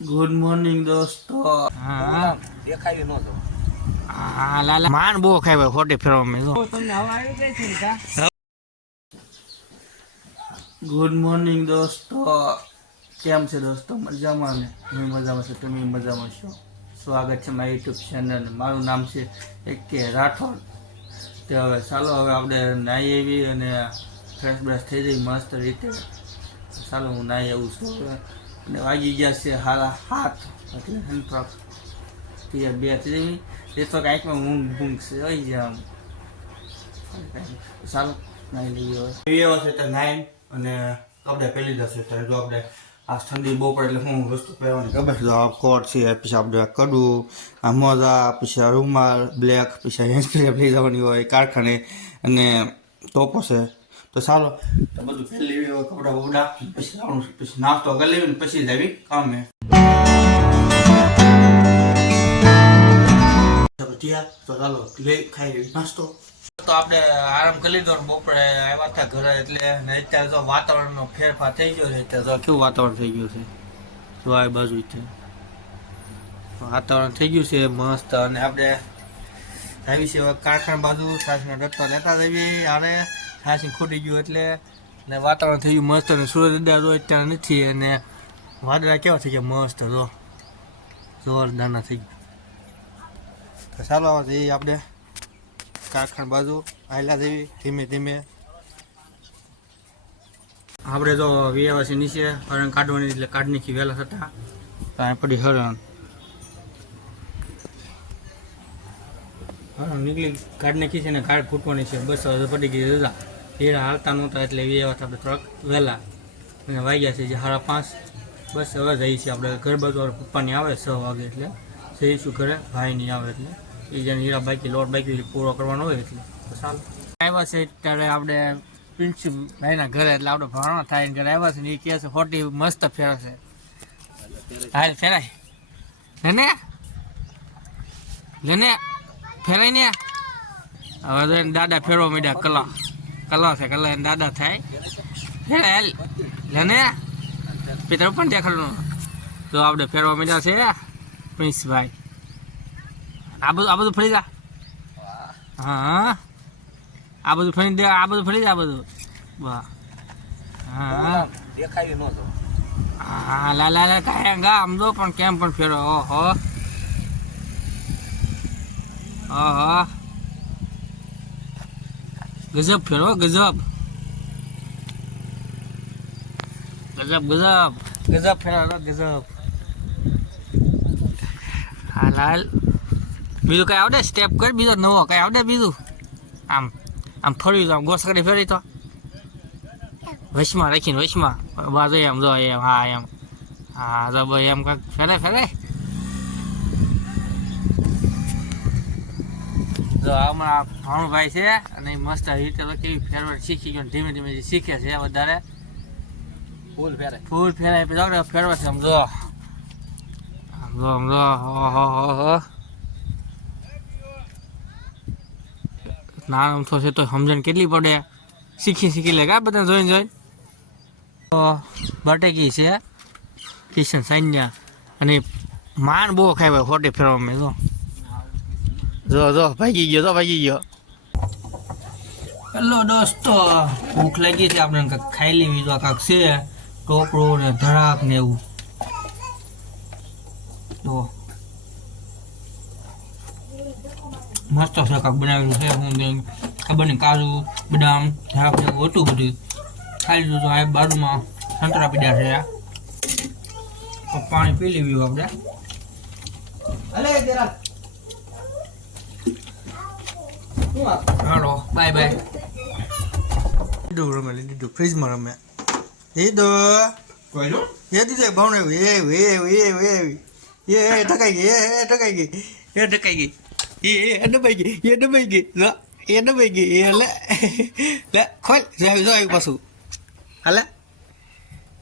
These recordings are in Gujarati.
ગુડ મોર્નિંગ દોસ્તો. હા. દેખાય ન તો. હા લાલા. માન બહુ ખાય ખોટી ફેરવા મેં તમને હવા આવી ગઈ છે ગુડ મોર્નિંગ દોસ્તો. કેમ છે દોસ્તો? મજામાં ને? હું મજામાં છું? તમે મજામાં છો? સ્વાગત છે મારી યુટ્યુબ ચેનલ મારું નામ છે એક કે રાઠોડ. તે હવે ચાલો હવે આપણે નાહી આવી અને ફ્રેશ બ્રશ થઈ જઈ મસ્ત રીતે. ચાલો હું નાહી આવું છું. હવે અને વાગી ગયા છે હાલા હાથ એટલે હે ને તે બે ત્રણ એ તો કાંઈકમાં ઊંઘ ઊંઘ છે, હોય આમ. ચાલો નાહી લઈએ એવા છે તો નાઈન અને કપડે પહેરી જશે ત્યારે જો આપણે આ ઠંડી બહુ પડે એટલે હું વસ્તુ પહેરવાની ખબર છે. આ કોટ છે પછી આપણે કડું, આ મોજા, પછી રૂમાલ, બ્લેક, પછી આ હેન્ડસ્ક્રીમ લઈ જવાની હોય, કારખાને અને ટોપો છે. તો ચાલો તો બધું પહેરી લેવી હોય કપડાં બપડા પછી આવવાનું. પછી નાસ્તો કરી લેવી ને પછી જ આવી કામે. તો ચાલો લઈ નાસ્તો. તો આપણે આરામ કરી લીધો બપોરે આવ્યા હતા ઘરે એટલે અત્યારે તો વાતાવરણનો ફેરફાર થઈ ગયો છે. અત્યારે તો કેવું વાતાવરણ થઈ ગયું છે? બાજુ વાતાવરણ થઈ ગયું છે, મસ્ત. અને આપણે આવી છે કારખાના બાજુ સાસના લેતા જઈએ. આરે સાસી ખૂટી ગયું એટલે ને વાતાવરણ થઈ ગયું મસ્ત અને સૂરજ દાદા તો અત્યારે નથી અને વાદળા કેવા થઈ ગયા મસ્ત, જો. જોરદારના થઈ ગયા. તો ચાલો જઈએ આપણે કારખાન બાજુ, આયલા દેવી, ધીમે ધીમે. આપણે તો વિયાવાસી નીચે હરણ કાઢવાની એટલે કાઢ નાખી વહેલા થતા ત્યાં પડી હરણ. હરણ નીકળી કાઢ નાખી છે ને કાઢ ફૂટવાની છે. બસ પડી ગઈ રજા હીરા હાલતા નહોતા એટલે એ આપણે થોડાક વહેલા. અને વાગ્યા છે જે સાડા પાંચ. બસ હવે જઈએ છીએ આપણે ઘર બાજુ. પપ્પાની આવે છ વાગે એટલે જઈશું ઘરે. ભાઈ નહીં આવે એટલે. એ જેને હીરા બાકી, લોટ બાકી પૂરો કરવાનો હોય એટલે. ચાલો. આવ્યા છે ત્યારે આપણે પ્રિન્સિપ ભાઈના ઘરે એટલે આપણે ભણવા થાય ઘરે આવ્યા છે ને એ કહે છે ખોટી મસ્ત ફેરવશે હાલ ફેરાય. લેને લેને ફેરાય ને? હવે દાદા ફેરવા માંડ્યા કલા. કલા છે, કલા એને દાદા થાય. ફેરાય હાલ લેને પિતર પણ દેખાડનું તો આપણે ફેરવા માંડ્યા છે, પ્રિન્સભાઈ. આ બધું આ બધું ફરી જા. હા. આ બધું ફરી દે, આ બધું ફરી જા આ બધું. વાહ. હા. દેખાય ન તો હા, લા લા લા, કાંઈ ગા આમ જો પણ કેમ પણ ફેરો ઓહો. ઓહો. ગજબ ફેરો ગજબ. ગજબ ગજબ. ગજબ ફેરો ગજબ. હા, લાલ. બીજું કઈ આવડે? સ્ટેપ કર બીજો નવો. કઈ આવડે બીજું? આમ આમ ફરવી તો આમ ગોસકડી ફેરી તો. વચમાં રાખીને વચમાં બાજુ એમ, જો એમ, હા એમ. હા તો ભાઈ એમ કાંઈક ફેરે ફેરે. જો હમણાં ભાણુભાઈ છે અને મસ્ત રીતે કેવી ફેરવટ શીખી ગયો ધીમે ધીમે શીખે છે વધારે. ફૂલ ફેરે. ફૂલ ફેરાય પછી આપણે ફેરવા છે સમજો સમજો સમજો હો હો ના આમ તો સમજણ કેટલી પડે. શીખી શીખી લે કા બધા જોઈને જોઈને. તો બટેકી છે કિશન સાન્યા અને માન બહુ ખાય ખોટી ફેરવા મેં જો. જો જો ભાગી ગયો તો ભાગી ગયો હેલો દોસ્તો ભૂખ લાગી છે આપણે કંઈક ખાઈ લેવી જો કાંક છે ટોપરો ને ધડાક ને એવું તો મસ્ત છે કાંક બનાવેલું છે હું ખબર નહીં કાજુ બદામ ધડાક ને એવું હતું બધું ખાઈ લીધું તો આ બાજુમાં સંતરા પીડા છે તો પાણી પી લેવી આપણે અલે જરા હાલો બાય બાય લીધું રમે લીધું ફ્રીજમાં રમે લીધું કોઈ નો એ દીધે ભાવને એ એ એ એ એ ટકાઈ ગઈ એ ટકાઈ ગઈ એ ટકાઈ ગઈ એ એ ડબાઈ ગઈ એ ડબાઈ ગઈ લો એ ડબાઈ ગઈ એ લે લે ખોલ જાવી જો આવી પાછું હાલે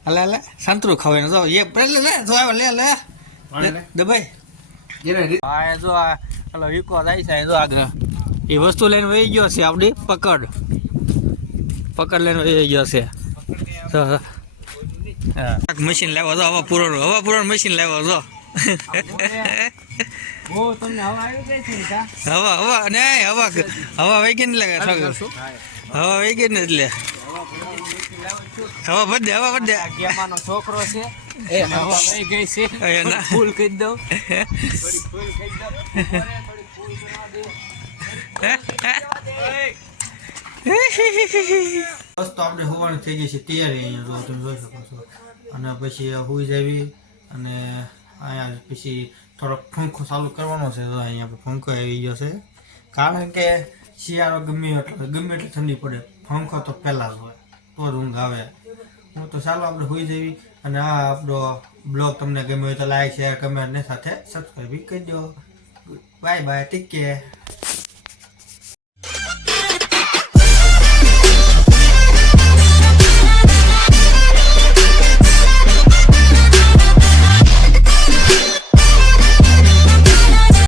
હાલે હાલે સંતરું ખાવે ને જો એ પેલે લે જો આવે લે લે લે દબાઈ હા જો આ હલો ઈકો જાય છે જો આગળ એ વસ્તુ લઈને વહી ગયો છે આપણી પકડ. પકડ લઈને વહી ગયો છે. મશીન લાવ્યો હતો હવા પૂરો હવા પૂરો મશીન લાવ્યો હતો હવા? હવા નહીં ને હવા હવા વહી ગઈ ને હવા વહી ગઈ ને એટલે. હવા દે હવા ગેમાનો છોકરો છે. એ હવા વહી ગઈ છે. એ ના. ફૂલ કરી દઉં. બસ તો આપણે હોવાની થઈ છે તૈયારી અહીંયા, જો તમે જોઈ શકો છો. અને પછી હોઈ જાવી અને અહીંયા પછી થોડોક પંખો ચાલુ કરવાનો છે તો અહીંયા આપણે પંખો આવી ગયો છે. કારણ કે શિયાળો ગમે એટલે ગમે એટલી ઠંડી પડે પંખો તો પહેલાં જ હોય, તો જ ઊંઘ આવે. હું તો ચાલો આપણે હોઈ જવી અને આ આપણો બ્લોગ તમને ગમ્યો હોય તો લાઈક, શેર, કમેન્ટ ને સાથે સબસ્ક્રાઈબ કરી દો. Bye bye take care